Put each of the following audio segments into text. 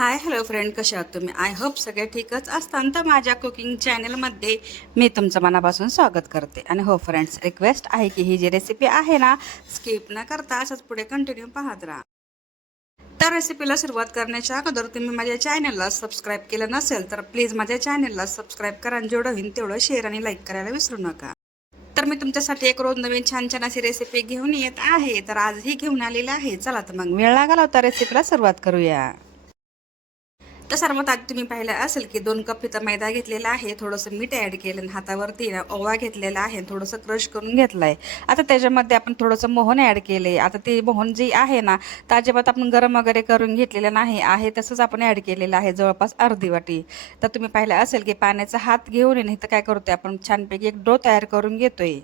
Hi hello friend, कशा आहात तुम्ही? आय होप सगळे ठीकच असतात. तर माझ्या कुकिंग चॅनलमध्ये मी तुमचं मनापासून स्वागत करते. आणि हो फ्रेंड्स, रिक्वेस्ट आहे की ही जी रेसिपी आहे ना, स्किप न करता असंच पुढे कंटिन्यू पाहत राहा. तर रेसिपीला सुरुवात करण्याच्या अगोदर तुम्ही माझ्या चॅनलला सबस्क्राईब केलं नसेल तर प्लीज माझ्या चॅनलला सबस्क्राईब करा आणि जेवढं होईल तेवढं शेअर आणि लाईक करायला विसरू नका. तर मी तुमच्यासाठी एक रोज नवीन छान छान अशी रेसिपी घेऊन येत आहे. तर आजही घेऊन आलेली आहे. चला तर मग वेळ लागला होता, रेसिपीला सुरुवात करूया. तर सर्वात आधी तुम्ही पाहिलं असेल की 2 कप इथं मैदा घेतलेला आहे, थोडंसं मीठ ॲड केलं आणि हातावरती ओवा घेतलेला आहे, थोडंसं क्रश करून घेतलाय. आता त्याच्यामध्ये आपण थोडंसं मोहन ॲड केले. आता ते मोहन जे आहे ना, तर अजिबात आपण गरम वगैरे करून घेतलेलं नाही आहे, तसंच आपण ॲड केलेलं आहे, जवळपास अर्धी वाटी. तर तुम्ही पाहिलं असेल की पाण्याचा हात घेऊन इथं काय करतोय आपण, छानपैकी एक डो तयार करून घेतोय.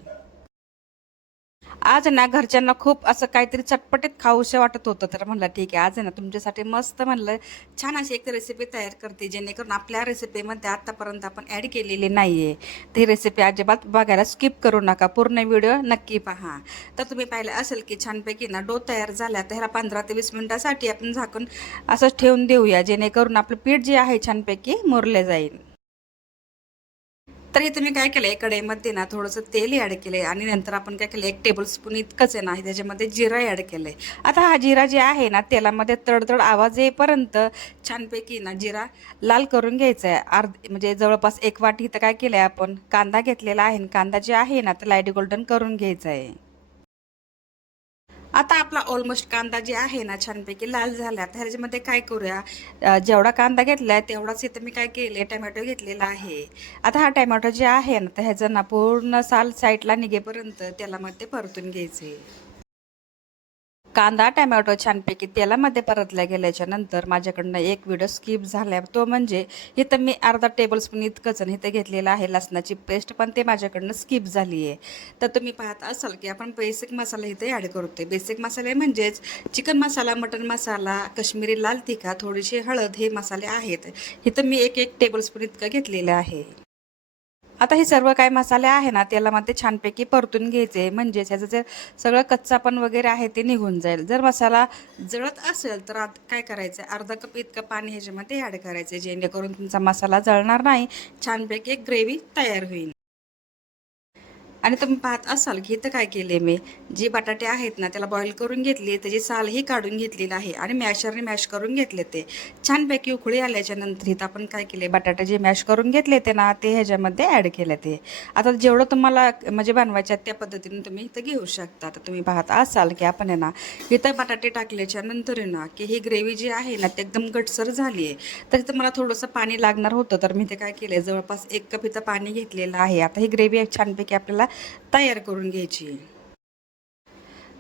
आज ना घरच्यांना खूप असं काहीतरी चटपटीत खाऊशं वाटत होतं, तर म्हणलं ठीक आहे, आज आहे ना तुमच्यासाठी मस्त म्हणलं छान अशी एक रेसिपी तयार करते, जेणेकरून आपल्या रेसिपीमध्ये आत्तापर्यंत आपण ॲड केलेली नाही आहे. ती रेसिपी अजिबात बघायला स्किप करू नका, पूर्ण व्हिडिओ नक्की पहा. तर तुम्ही पाहिलं असेल की छानपैकी ना डो तयार झाला, तर ह्याला 15 ते 20 मिनिटासाठी आपण झाकून असंच ठेवून देऊया, जेणेकरून आपलं पीठ जे आहे छानपैकी मुरले जाईल. तर इथे मी काय केलंय, कढईमध्ये ना थोडंसं तेल ॲड केलंय आणि नंतर आपण काय केलं, 1 टेबलस्पून इतकंच आहे ना त्याच्यामध्ये जिरा ॲड केलंय. आता हा जिरा जे आहे ना तेलामध्ये तडतड आवाज येईपर्यंत छानपैकी ना जिरा लाल करून घ्यायचा आहे. म्हणजे जवळपास 1 वाटी इथं काय केलंय, आपण कांदा घेतलेला आहे आणि कांदा जे आहे ना तर लाईट गोल्डन करून घ्यायचा आहे. आता आपला ऑलमोस्ट कांदा जे आहे ना छानपैकी लाल झाला. तर ह्याच्यामध्ये काय करूया, जेवढा कांदा घेतलाय तेवढाच इथं मी काय केले, टमॅटो घेतलेला आहे. आता हा टमॅटो जे आहे ना तर ह्याचं ना पूर्ण साल साईडला निघेपर्यंत तेलामध्ये परतून घ्यायचे. कांदा टमॅटो छानपैकी तेलामध्ये परतल्या गेल्याच्या नंतर माझ्याकडनं एक व्हिडिओ स्किप झाला, तो म्हणजे इथं मी अर्धा टेबलस्पून इतकंच इथं घेतलेलं आहे लसणाची पेस्ट, पण ते माझ्याकडनं स्किप झाली आहे. तर तुम्ही पाहत असाल की आपण बेसिक मसाला इथे ॲड करतोय. बेसिक मसाले म्हणजेच चिकन मसाला, मटन मसाला, काश्मीरी लाल तिखट, थोडीशी हळद, हे मसाले आहेत. इथं मी एक टेबलस्पून इतकं घेतलेलं आहे. आता हे सर्व काय मसाले आहे ना तेलामध्ये छानपैकी परतून घ्यायचे, म्हणजे त्याचं जे सगळं कच्चापण वगैरे आहे ते निघून जाईल. जर मसाला जळत असेल तर काय करायचं, अर्धा कप इतकं पाणी ह्याच्यामध्ये ॲड करायचं, जेणेकरून तुमचा मसाला जळणार नाही, छानपैकी एक ग्रेव्ही तयार होईल. आणि तुम्ही पाहत असाल की इथं काय केले, मी जे बटाटे आहेत ना त्याला बॉईल करून घेतली, त्याची सालही काढून घेतलेली आहे आणि मॅशरने मॅश करून घेतले. ते छानपैकी उकळी आल्याच्या नंतर इथं आपण काय केले, बटाटे जे मॅश करून घेतले ते ना ते ह्याच्यामध्ये ॲड केले. ते आता जेवढं तुम्हाला म्हणजे बनवायच्या त्या पद्धतीने तुम्ही इथं घेऊ शकता. तर तुम्ही पाहत असाल की आपण आहे ना इथं बटाटे टाकल्याच्या नंतर आहे ना की ही ग्रेव्ही जी आहे ना ती एकदम गटसर झाली आहे. तर इथं मला थोडंसं पाणी लागणार होतं, तर मी ते काय केलं, जवळपास 1 कप इथं पाणी घेतलेलं आहे. आता ही ग्रेव्ही छानपैकी आपल्याला तयार करून घ्यायची.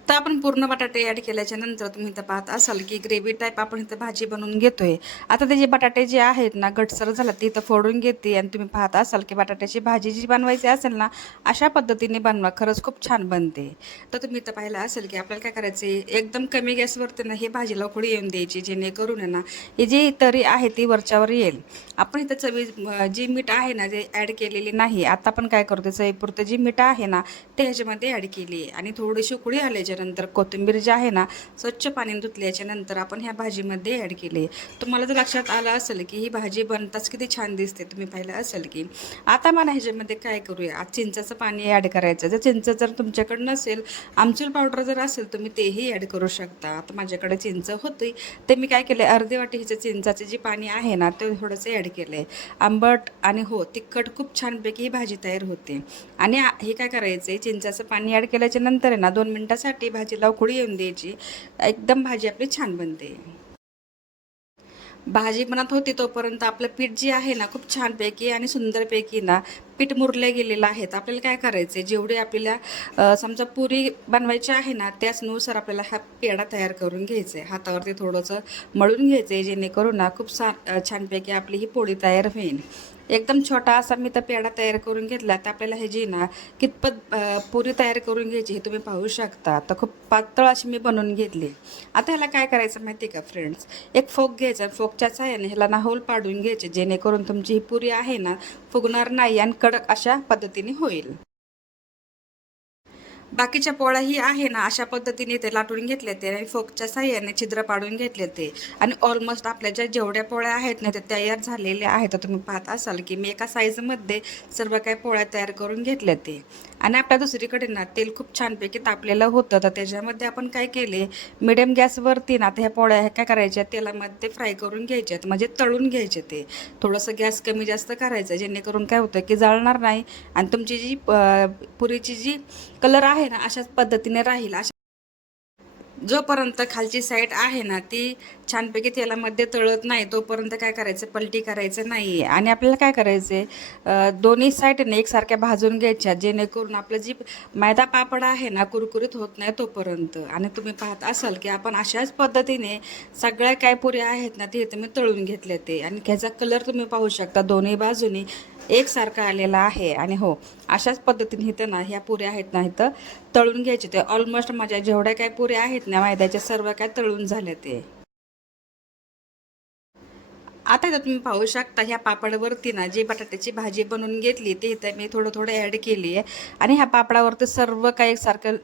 तर आपण पूर्ण बटाटे ॲड केल्याच्या नंतर तुम्ही इथं पाहत असाल की ग्रेव्ही टाईप आपण इथं भाजी बनवून घेतोय. आता ते जे बटाटे जे आहेत ना गटसर झालं ते इथं फोडून घेते आणि तुम्ही पाहत असाल की बटाट्याची भाजी जी बनवायची असेल ना अशा पद्धतीने बनवा, खरंच खूप छान बनते. तर तुम्ही इथं पाहिलं असेल की आपल्याला काय करायचं, एकदम कमी गॅसवरती ना हे भाजीला उकळी येऊन द्यायची, जेणेकरून आहे ना ही जी तरी आहे ती वरच्यावर येईल. आपण इथं जी मीठ आहे ना जे ॲड केलेली नाही. आता आपण काय करतो, चवीपुरतं जी मीठ आहे ना ते ह्याच्यामध्ये ॲड केली आहे आणि थोडीशी उकळी आल्याच्या नंतर कोथिंबीर जी आहे ना स्वच्छ पाण्याने धुतल्याच्या नंतर आपण ह्या भाजीमध्ये ॲड केली. तुम्हाला जर लक्षात आलं असेल की ही भाजी बनताच किती छान दिसते, तुम्ही पाहिलं असेल की. आता मला ह्याच्यामध्ये काय करूया, आज चिंचाचं पाणी ॲड करायचं. जर चिंच जर तुमच्याकडे नसेल, आमचूर पावडर जर असेल तुम्ही तेही ॲड करू शकता. आता माझ्याकडे चिंच होती, ते मी काय केले, अर्धी वाटी हिचं चिंचाचे जे पाणी आहे ना ते थोडंसं ॲड केलं आहे. आंबट आणि हो तिखट खूप छानपैकी ही भाजी तयार होते. आणि हे काय करायचं आहे, चिंचाचं पाणी ॲड केल्याच्या नंतर आहे ना 2 मिनिटासाठी भाजीला उकळी येऊन द्यायची. एकदम भाजी आपली छान बनते. भाजी बनत होती तोपर्यंत आपलं पीठ जे आहे ना खूप छानपैकी आणि सुंदरपैकी ना पीठ मुरले गेलेलं आहे. तर आपल्याला काय करायचं आहे, जेवढे आपल्याला समजा पुरी बनवायची आहे ना त्याचनुसार आपल्याला हा पेढा तयार करून घ्यायचा आहे. हातावरती थोडंसं मळून घ्यायचं आहे, जेणेकरून ना खूप छानपैकी आपली ही पोळी तयार होईल. एकदम छोटा असा मी तर पेढा तयार करून घेतला. तर आपल्याला ह्याची ना कितपत पुरी तयार करून घ्यायची हे तुम्ही पाहू शकता. तर खूप पातळ अशी मी बनवून घेतली. आता ह्याला काय करायचं माहिती आहे का फ्रेंड्स, एक फोक घ्यायचा, फोकच्या साहाय्याने ह्याला ना होल पाडून घ्यायचे, जेणेकरून तुमची ही पुरी आहे ना फुगणार नाही आणि कडक अशा पद्धतीने होईल. बाकीच्या पोळ्याही आहे ना अशा पद्धतीने ते लाटून घेतले ते आणि फोकच्या साह्याने छिद्र पाडून घेतले ते आणि ऑलमोस्ट आपल्या ज्या जेवढ्या पोळ्या आहेत ना ते तयार झालेल्या आहेत. तर तुम्ही पाहत असाल की मी एका साईजमध्ये सर्व काही पोळ्या तयार करून घेतल्या ते आणि आपल्या दुसरीकडे ना तेल खूप छानपैकी तापलेलं होतं. तर त्याच्यामध्ये आपण काय केले, मिडियम गॅसवरती ना आता ह्या पोळ्या ह्या काय करायच्या तेलामध्ये फ्राय करून घ्यायच्यात, म्हणजे तळून घ्यायचे. ते थोडंसं गॅस कमी जास्त करायचं जेणेकरून काय होतं की जळणार नाही आणि तुमची जी पुरीची जी कलर आहे ना अशाच पद्धतीने राहील. जोपर्यंत खालची साईड आहे ना ती छानपैकी तेलामध्ये तळत नाही तोपर्यंत काय करायचं, पलटी करायचं नाही आहे. आणि आपल्याला काय करायचं आहे, दोन्ही साईडने एकसारख्या भाजून घ्यायच्या जेणेकरून आपलं जी मैदा पापड आहे ना कुरकुरीत होत नाही तोपर्यंत. आणि तुम्ही पाहत असाल की आपण अशाच पद्धतीने सगळ्या काय पुऱ्या आहेत ना ते इथे मी तळून घेतले ते आणि ह्याचा कलर तुम्ही पाहू शकता दोन्ही बाजूनी एकसारखा आलेला आहे. आणि हो, अशाच पद्धतीने इथं ना ह्या पुऱ्या आहेत ना इथं तळून घ्यायचे. ते ऑलमोस्ट माझ्या जेवढ्या काही पुऱ्या आहेत ना मैद्याच्या सर्व काय तळून झाल्या ते. आता इथं तुम्ही पाहू शकता ह्या पापडावरती ना जी बटाट्याची भाजी बनवून घेतली ते इथं मी थोडं थोडं ॲड केली आहे आणि ह्या पापडावरती सर्व काही एकसारखं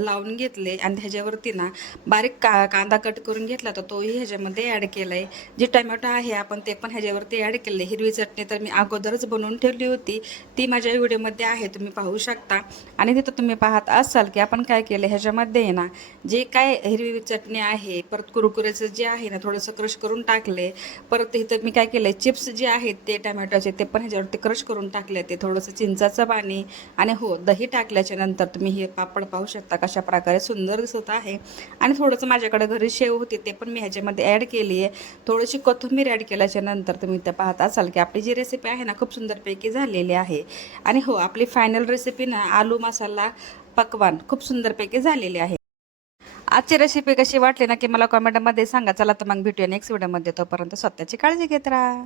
लावून घेतले आणि ह्याच्यावरती ना बारीक कांदा कट करून घेतला तर तोही ह्याच्यामध्ये ॲड केला आहे. जे टमॅटो आहे आपण ते पण ह्याच्यावरती ॲड केले. हिरवी चटणी तर मी अगोदरच बनवून ठेवली होती, ती माझ्या व्हिडिओमध्ये आहे, तुम्ही पाहू शकता. आणि तिथं तुम्ही पाहत असाल की आपण काय केलं ह्याच्यामध्ये ना जे काय हिरवी चटणी आहे परत कुरकुऱ्याचं जे आहे ना थोडंसं क्रश करून टाकले. परत इथं मी काय केलं आहे, चिप्स जे आहेत ते टमॅटोचे ते पण ह्याच्यावरती क्रश करून टाकले. ते थोडंसं चिंचाचं पाणी आणि हो दही टाकल्याच्या नंतर तुम्ही हे पापड पाहू शकता कशा प्रकारे सुंदर दिसत आहे. आणि थोडंसं माझ्याकडे घरी शेव होती ते पण मी ह्याच्यामध्ये ॲड केली आहे. थोडीशी कोथिंबीर ॲड केल्याच्या नंतर तुम्ही इथं पाहत असाल की आपली जी रेसिपी आहे ना खूप सुंदरपैकी झालेली आहे. आणि हो, आपली फायनल रेसिपी ना आलू मसाला पकवान खूप सुंदरपैकी झालेली आहे. आजची रेसिपी कशी वाटली ना की मला कमेंटमध्ये सांगा. चला तर मग भेटूया नेक्स्ट व्हिडिओमध्ये. तोपर्यंत स्वतःची काळजी घेत राहा.